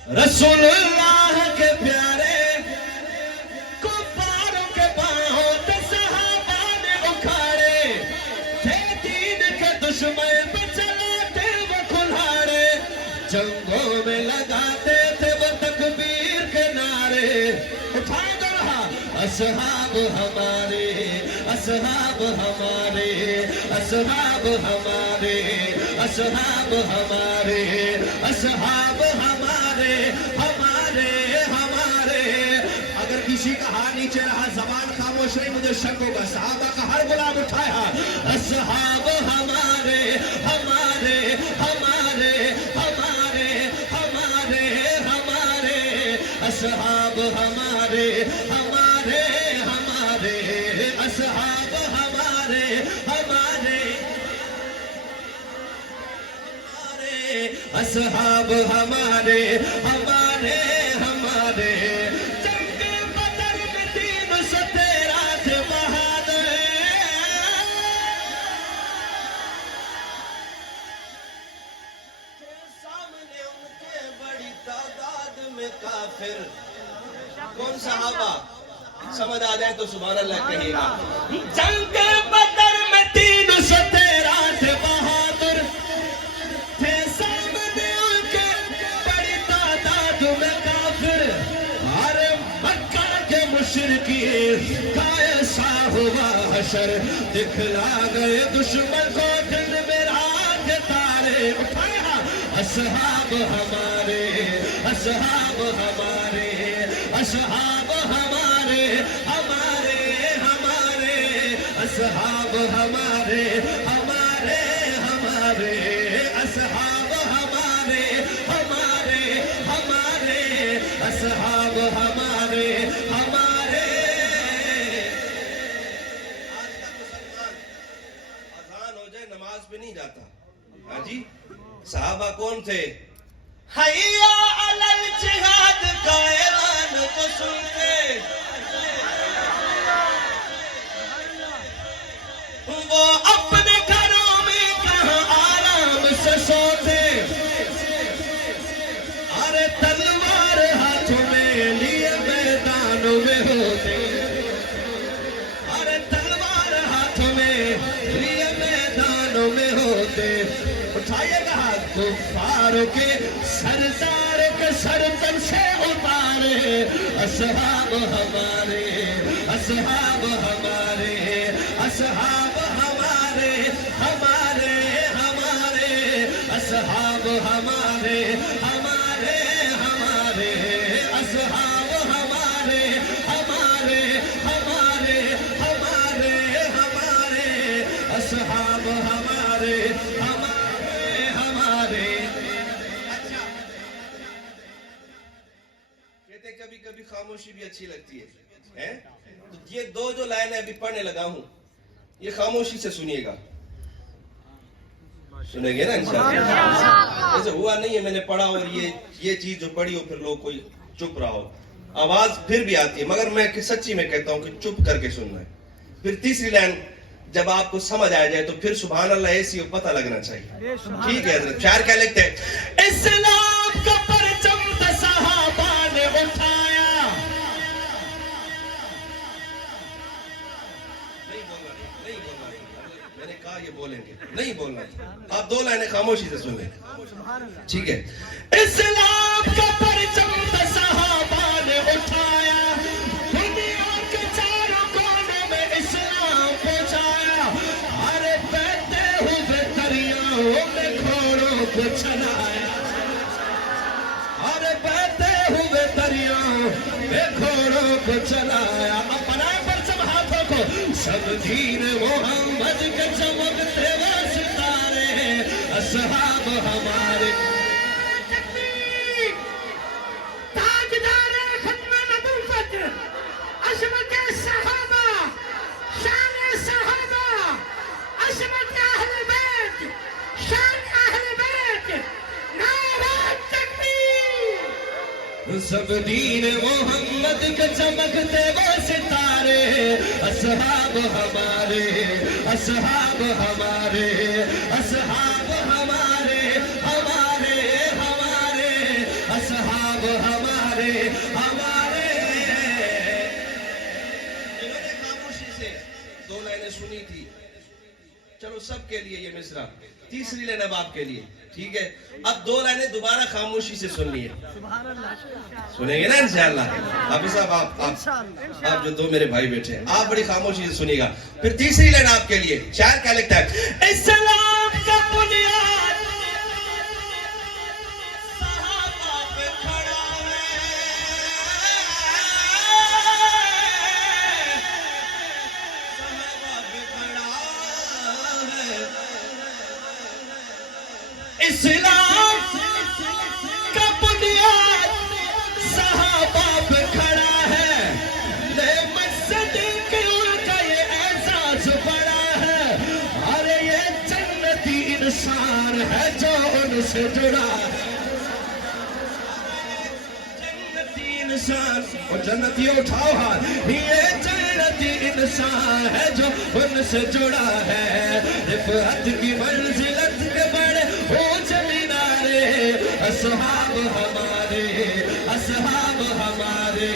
رسول اللہ کے پیارے کفاروں کے پاؤں تے صحابہ نے اکھاڑے تھے دین کے دشمن پہ چلاتے وہ کھلاڑے جنگوں میں لگاتے تھے وہ تکبیر کے نعرے اٹھا دو رہا اصحاب ہمارے اصحاب ہمارے اصحاب ہمارے اصحاب ہمارے اصحاب ہمارے ہمارے ہمارے اگر کسی کا ہاتھ نیچے رہا زبان خاموش رہی مجھے شک ہوگا صحابہ کا ہر غلام اٹھایا اصحاب ہمارے ہمارے ہمارے ہمارے ہمارے ہمارے اصحاب ہمارے ہمارے ہمارے اصحاب ہمارے ہمارے اصحاب ہمارے ہمارے ہمارے جنگ بدر میں 313 تھے بہادر سامنے ان کے بڑی تعداد میں کافر کون صحابہ سمجھ آ جائے تو سبحان اللہ کہیے گا جنگ بدر میں 313 تھے بہادر تھے سامنے ان کے بڑی تعداد میں کافر ہر مکہ کے مشرکین کا ایسا ہوا حشر دکھلا گئے دشمن کو دن میں رات کے تارے اٹھایا اصحاب ہمارے اصحاب ہمارے اصحاب ہمارے ہمارے ہمارے اصحاب ہمارے ہمارے ہمارے اصحاب ہمارے ہمارے ہمارے اصحاب ہمارے ہمارے آج تک مسلمان اذان ہو جائے نماز پہ نہیں جاتا ہاں جی صحابہ کون تھے حیا علی الجہاد کا اعلان کو سنتے وہ اپنے گھروں میں کہاں آرام سے سوتے ارے تلوار ہاتھوں میں لیے میدانوں میں ہوتے ارے تلوار ہاتھوں میں لیے میدانوں میں ہوتے اٹھائیے گا کفاروں کے سردار کے سر تن سے اتارے اصحاب ہمارے اصحاب ہمارے اصحاب ہمارے ہمارے ہمارے اصحاب ہمارے ہمارے ہمارے اصحاب ہمارے ہمارے ہمارے ہمارے ہمارے اصحاب ہمارے ہمارے کہتے کبھی کبھی خاموشی بھی اچھی لگتی ہے تو یہ دو جو لائنیں ابھی پڑھنے لگا ہوں یہ خاموشی سے سنیے گا سنیں گے نا انشاءاللہ ایسے ہوا نہیں ہے میں نے پڑھا اور یہ چیز جو پڑھی ہو پھر لوگ کوئی چپ رہا ہو آواز پھر بھی آتی ہے مگر میں سچی میں کہتا ہوں کہ چپ کر کے سننا ہے پھر تیسری لائن جب آپ کو سمجھ آ جائے تو پھر سبحان اللہ ایسی ہو پتہ لگنا چاہیے ٹھیک ہے حضرت شاعر کیا لکھتے ہیں اسلام کا پرچم صحابہ نے اٹھایا میں نے کہا یہ بولیں گے نہیں بولنا آپ دو لائنیں خاموشی سے سن لیں ٹھیک ہے اسلام کا پرچم صحابہ نے اٹھایا دنیا کے چاروں کونوں میں اسلام پہنچایا ارے بہتے ہوئے دریاؤں میں گھوڑوں کو چلایا ارے بہتے ہوئے دریاؤں میں گھوڑوں کو چلایا اب بنائے پرچم ہاتھوں کو سب دین محمد کے چمکتے وہ ستارے اصحاب ہمارے عظمت صحابہ شان صحابہ عظمت اہل بیت شان اہل بیت نعرہ تکبیر سب دین محمد کے چمکتے وہ ستارے اصحاب ہمارے اصحاب ہمارے اصحاب ہمارے ہمارے ہمارے اصحاب سنی تھی. چلو سب کے لیے یہ مصرع. تیسری لائن اب آپ کے لیے, ٹھیک ہے. اب 2 لائنیں دوبارہ خاموشی سے سننی ہے. سنیں گے نا انشاءاللہ. حافظ صاحب آپ جو 2 میرے بھائی بیٹھے ہیں, آپ بڑی خاموشی سے سنیے گا. پھر تیسری لائن آپ کے لیے. شاعر کیا لکھتا ہے؟ اسلام کا بنیاد صحابہ پہ کھڑا ہے. صحابہ پہ کھڑا ہے. اسلام کا بنیاد صحابہ پہ کھڑا ہے. نعمت صدیق ان کا یہ اعزاز بڑا ہے. ارے یہ جنتی انسان ہے جو ان سے جڑا ہے. جنتی انسان, اور جنتی اٹھاؤ ہاتھ, یہ جنتی انسان ہے جو ان سے جڑا ہے. رفعت کی منزلت کے بڑے اونچے مینارے, اصحاب ہمارے, اصحاب ہمارے.